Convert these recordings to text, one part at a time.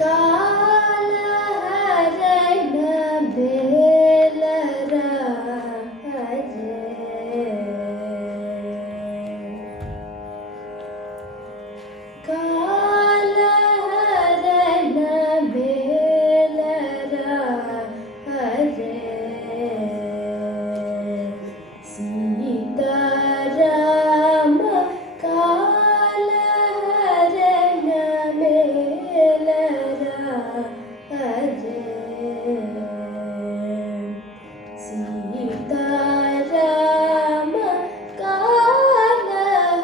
ಕಾಲಹರಣ ಬೇಲರ ಹರೆ ಕಾಲಹರಣ ಬೇಲರ ಹರೆ ಸೀತಾರಾಮ ಕಾಲಹರಣ ಬೇಲರ ಹರೆ ಸೀತಾರಾಮ ಕಾಲಹರಣ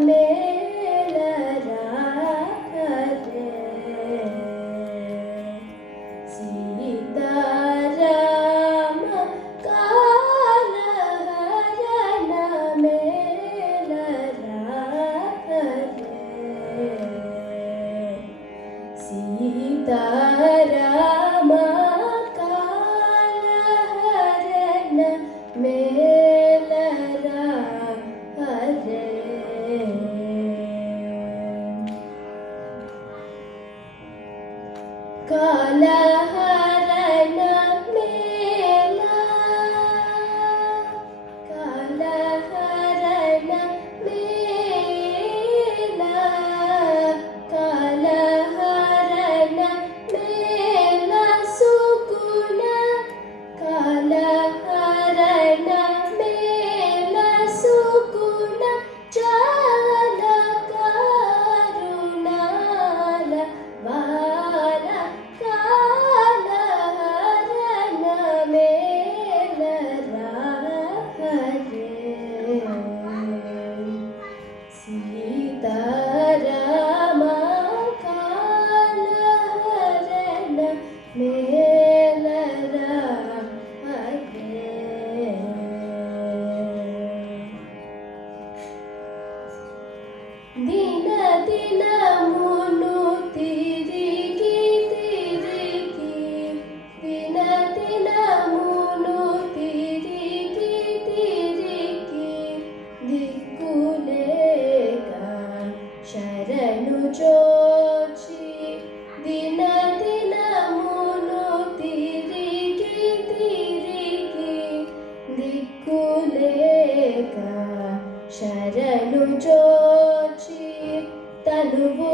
ಬೇಲರ ಹರೆ ಸೀತಾರಾಮ ಕಾಲಹರಣ ಬೇಲರ ಹರೆ ಸೀತಾರಾಮ ಕಾಲಹರಣ ಬೇಲರ ಹರೆ ಕಾಲಹರಣ ಮೇಲ ಕಾಲಹರಣ ಮೇಲ ಕಾಲಹರಣ ಮೇಲ ಸುಗುಣ ಕಾಲಹರಣ ಮೇಲ ಸುಗುಣ ಚಾಲ ಕರುಣಾಲ ಬಾಲ ಕಾಲಹರಣ ಬೇಲರ ಹರೆ ಸೀತಾರಾಮ ಕಾಲಹರಣ ಬೇಲರ ಹರೆ ದಿನ ದಿನ ಮುನು ತಿರುಗಿ ತಿರುಗಿ ದಿನ ದಿನ ಮುನು ತಿರುಗಿ ತಿರುಗಿ ದಿಕ್ಕುಲೇಕ ಶರಣು ಜೋಚಿ ದಿನ ದಿನ ಮುನು ತಿರುಗಿ ತಿರುಗಿ ಶರಣು ಜೋಚಿ ತನುವು